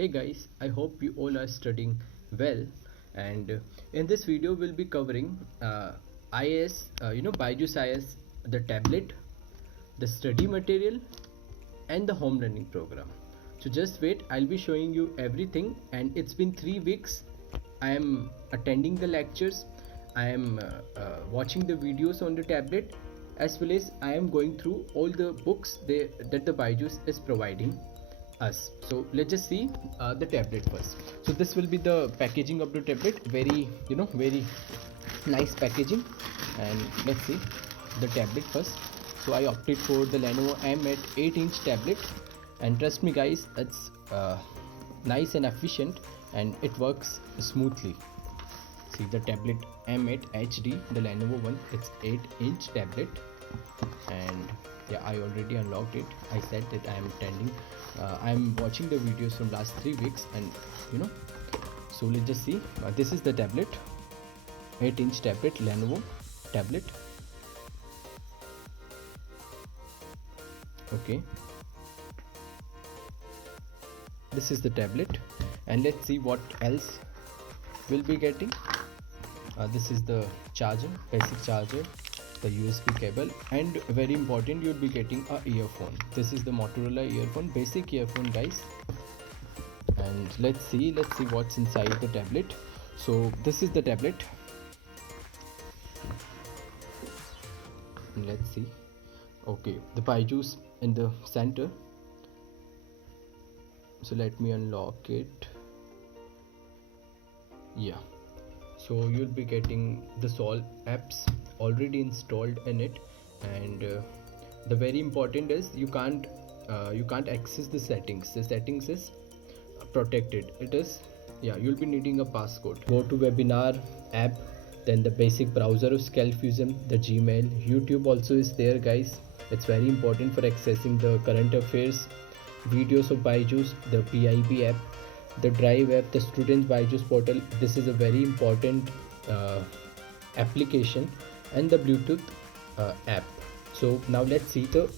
Hey guys, I hope you all are studying well. And in this video, we'll be covering IAS, Byju's IAS, the tablet, the study material, and the home learning program. So just wait, I'll be showing you everything. And it's been 3 weeks. I am attending the lectures, I am watching the videos on the tablet, as well as I am going through all the books that the Byju's is providing us. So let's just see the tablet first. So this will be the packaging of the tablet, very nice packaging. And let's see the tablet first. So I opted for the Lenovo M8 8-inch tablet, and trust me guys, it's nice and efficient and it works smoothly. See the tablet M8 HD, the Lenovo one, it's 8-inch tablet. And yeah, I already unlocked it. I said that I am attending, I'm watching the videos from last 3 weeks, and so let's just see. This is the tablet, 8-inch tablet, Lenovo tablet. Okay, this is the tablet, and let's see what else we'll be getting. This is the charger, basic charger, the USB cable, and very important, you'll be getting a earphone. This is the Motorola earphone, basic earphone guys. And let's see what's inside the tablet. So this is the tablet. Let's see. Okay, the Byju's in the center. So let me unlock it. Yeah, so you'll be getting the Solve apps already installed in it. And the very important is you can't access the settings. The settings is protected. It is, yeah, you'll be needing a passcode. Go to webinar app, then the basic browser of ScaleFusion, the Gmail, YouTube also is there guys. It's very important for accessing the current affairs videos of Byju's, the PIB app, the Drive app, the Student Byju's portal. This is a very important application, and the Bluetooth app. So now let's see the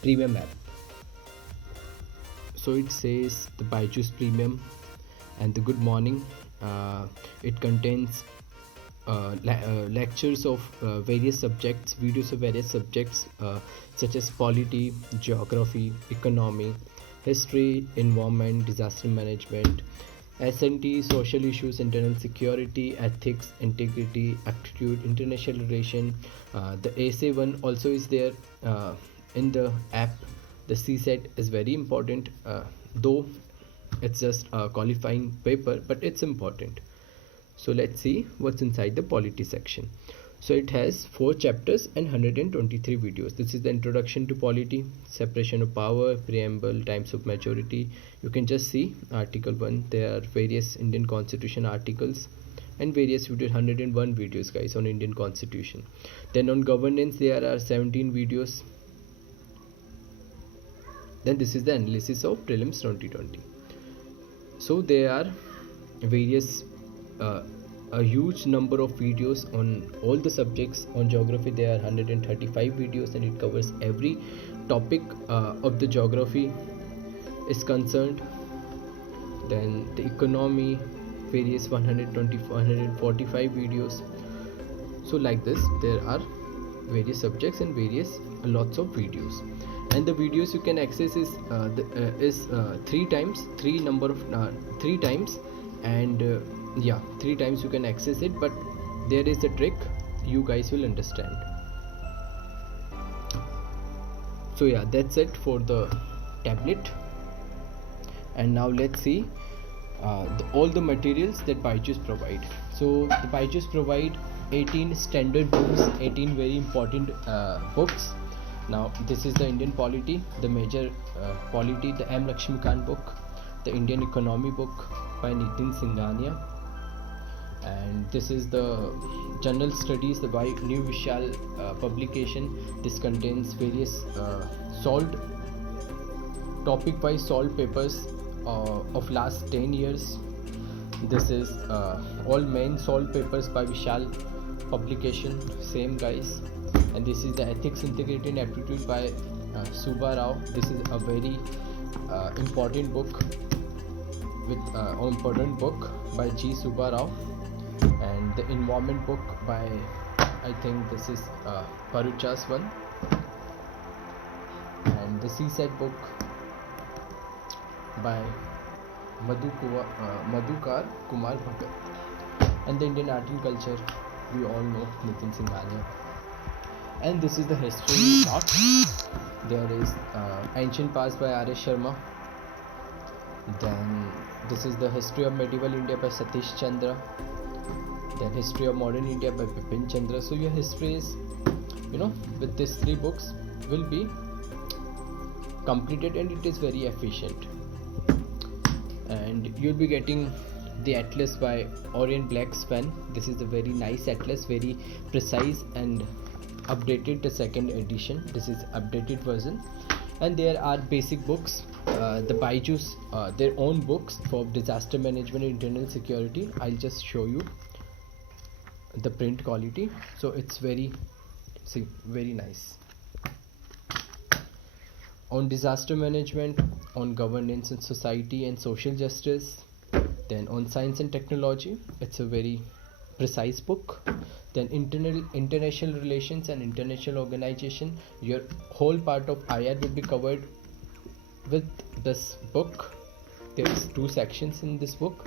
premium app. So it says the Byju's Premium and the Good Morning. It contains lectures of various subjects, videos of various subjects such as polity, geography, economy, history, environment, disaster management, S&T, social issues, internal security, ethics, integrity, aptitude, international relation. The essay one also is there in the app. The CSET is very important, though it's just a qualifying paper, but it's important. So let's see what's inside the polity section. So it has 4 chapters and 123 videos. This is the introduction to polity, separation of power, preamble, times of majority. You can just see article 1. There are various Indian Constitution articles and various videos, 101 videos guys on Indian Constitution. Then on governance there are 17 videos. Then this is the analysis of prelims 2020. So there are various a huge number of videos on all the subjects. On geography there are 135 videos, and it covers every topic of the geography is concerned. Then the economy, various 145 videos. So like this, there are various subjects and lots of videos. And the videos you can access is 3 times, and yeah, 3 times you can access it, but there is a trick, you guys will understand. So yeah, that's it for the tablet. And now let's see all the materials that Byju's provide. So the Byju's provide 18 standard books, 18 very important books. Now this is the Indian polity, the major polity, the M. Lakshmikant book, the Indian economy book by Nitin Singhania, and this is the general studies, the by New Vishal publication. This contains various solved topic wise solved papers of last 10 years. This is all main solved papers by Vishal publication, same guys. And this is the ethics, integrity and aptitude by Subba Rao. This is a very important book. with important book by G. Subba Rao, and the environment book by, I think this is Paruchas one, and the Seaside book by Madhukar Kumar Bhagat, and the Indian art and culture we all know Nitin Singhania. And this is the history part. There is Ancient Past by R.S. Sharma. Then this is the history of medieval India by Satish Chandra. Then history of modern India by Bipin Chandra. So your history is, with these 3 books will be completed, and it is very efficient. And you'll be getting the atlas by Orient Black Swan. This is a very nice atlas, very precise and updated, the 2nd edition. This is updated version. And there are basic books, the Byju's their own books for disaster management and internal security. I'll just show you the print quality. So it's very nice. On disaster management, on governance and society and social justice, then on science and technology, it's a very precise book. Then international relations and international organization, your whole part of IR will be covered with this book. There is 2 sections in this book.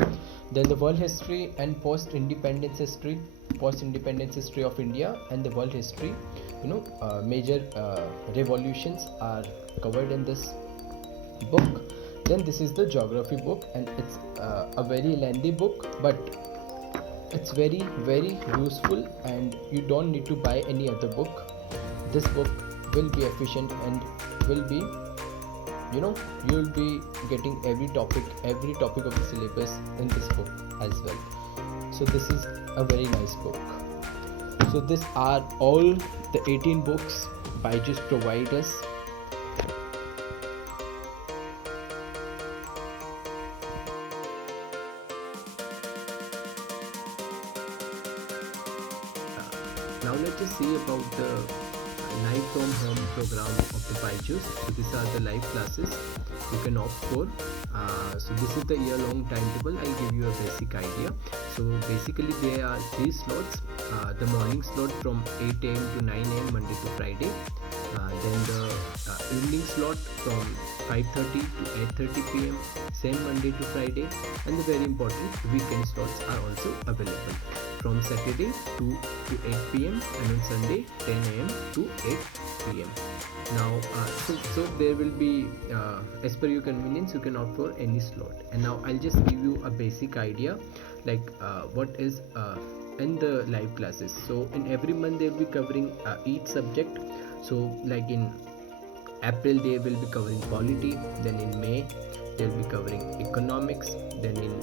Then the world history and post-independence history of India, and the world history, major revolutions are covered in this book. Then this is the geography book, and it's a very lengthy book, but it's very useful, and you don't need to buy any other book. This book will be efficient and will be, you'll be getting every topic of the syllabus in this book as well. So this is a very nice book. So these are all the 18 books Byju's provide us. Now let us see about the live from home program of the Byju's. So these are the live classes you can opt for. So this is the year-long timetable. I'll give you a basic idea. So basically there are 3 slots. The morning slot from 8 a.m. to 9 a.m. Monday to Friday. Then the evening slot from 5:30 to 8:30 p.m. same Monday to Friday. And the very important weekend slots are also available from Saturday 2 to 8 p.m. and on Sunday 10 a.m. to 8 p.m. Now so there will be as per your convenience, you can opt for any slot. And now I'll just give you a basic idea like what is in the live classes. So in every month they will be covering each subject. So like in April they will be covering polity, then in May they will be covering economics, then in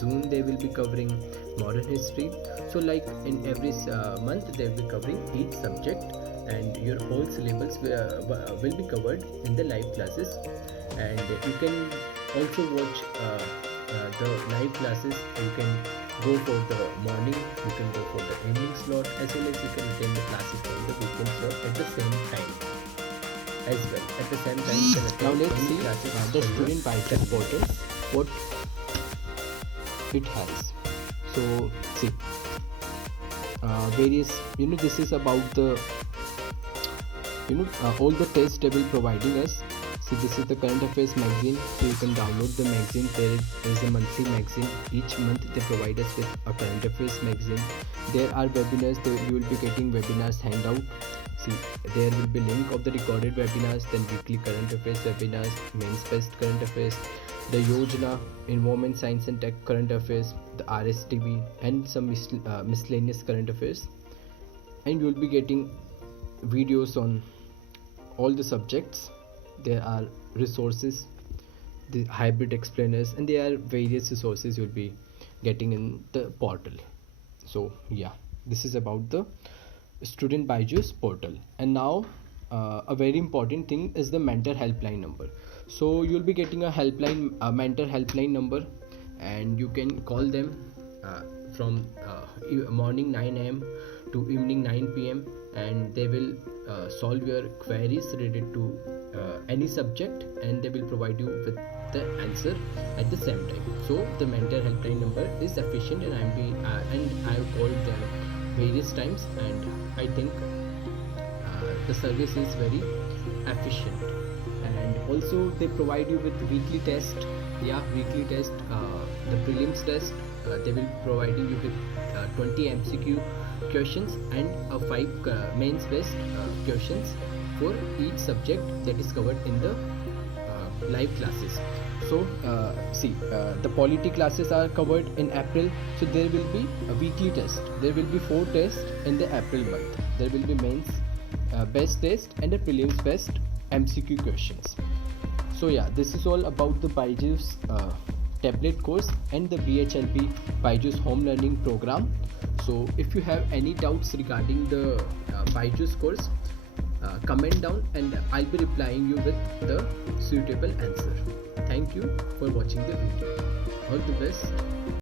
June they will be covering modern history. So like in every month they will be covering each subject, and your whole syllabus will be covered in the live classes. And you can also watch the live classes. You can go for the morning, you can go for the evening slot, as well as you can attend the classes from the weekend slot at the same time as well. At the same time you can attend. Now let's see the student Byju's portal, what it has. So see various, this is about the all the tests they will providing us. So this is the current affairs magazine, so you can download the magazine. There is a monthly magazine. Each month they provide us with a current affairs magazine. There are webinars, you will be getting webinars handout. See, there will be link of the recorded webinars, then weekly current affairs webinars, mains best current affairs, the Yojana, environment, science and tech current affairs, the RSTV, and some miscellaneous current affairs. And you will be getting videos on all the subjects. There are resources, the hybrid explainers, and there are various resources you'll be getting in the portal. So yeah, this is about the student Byju's portal. And now a very important thing is the mentor helpline number. So you'll be getting a helpline, a mentor helpline number, and you can call them from morning 9 a.m. to evening 9 p.m. and they will solve your queries related to any subject, and they will provide you with the answer at the same time. So the mentor helpline number is efficient, and I've called them various times, and I think the service is very efficient. And also they provide you with weekly test. Weekly test, the prelims test, they will providing you with 20 MCQ questions and 5 mains based questions for each subject that is covered in the live classes. So the polity classes are covered in April, so there will be a weekly test. There will be 4 tests in the April month. There will be mains best test and a prelims best MCQ questions. So this is all about the BYJU'S tablet course and the BHLP BYJU'S home learning program. So if you have any doubts regarding the BYJU'S course, comment down and I'll be replying you with the suitable answer. Thank you for watching the video. All the best.